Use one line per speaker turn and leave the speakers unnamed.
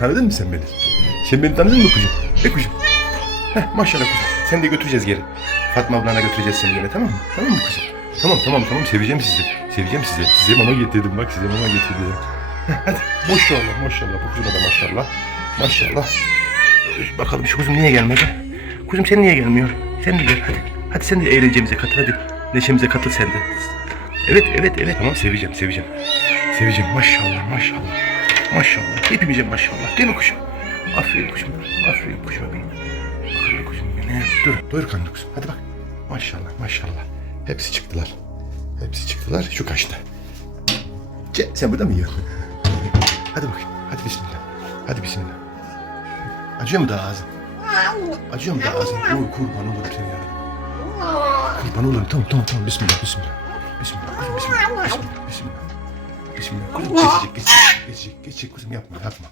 Tanıdın mı sen beni? Sen beni tanıdın mı kuzum? E kuzum. Heh, maşallah kuzum. Seni de götüreceğiz geri. Fatma ablana götüreceğiz seni geri tamam mı? Tamam mı kuzum? Tamam tamam tamam seveceğim sizi. Seveceğim sizi. Size mama getirdim bak size mama getirdim. Hadi maşallah maşallah bu kuzuma da maşallah. Maşallah. Bakalım şu kuzum niye gelmedi? Kuzum sen niye gelmiyor? Sen de gel hadi. Hadi sen de eğlencemize katıl hadi. Neşemize katıl sen de. Evet evet evet. Tamam seveceğim seveceğim. Seveceğim maşallah maşallah. Maşallah. Hepimize maşallah. Değil mi kuşum? Aferin kuşum. Aferin kuşuma benim. Aferin kuşum benim. Dur. Doyur karnını kuzum. Hadi bak. Maşallah maşallah. Hepsi çıktılar. Hepsi çıktılar. Şu kaçtı. Ce, sen burada mı yiyorsun? Hadi bakayım. Hadi bismillah. Hadi bismillah. Acıyor mu daha ağzın? Acıyor mu daha ağzın? Oy kurban olurum seni ya. Kurban olurum. Tamam tamam tamam. Bismillah bismillah. Bismillah kuzum bismillah. Bismillah bismillah. Bismillah. Kuzum geçecek geçecek. Geçecek geçecek kuzum yapma yapma.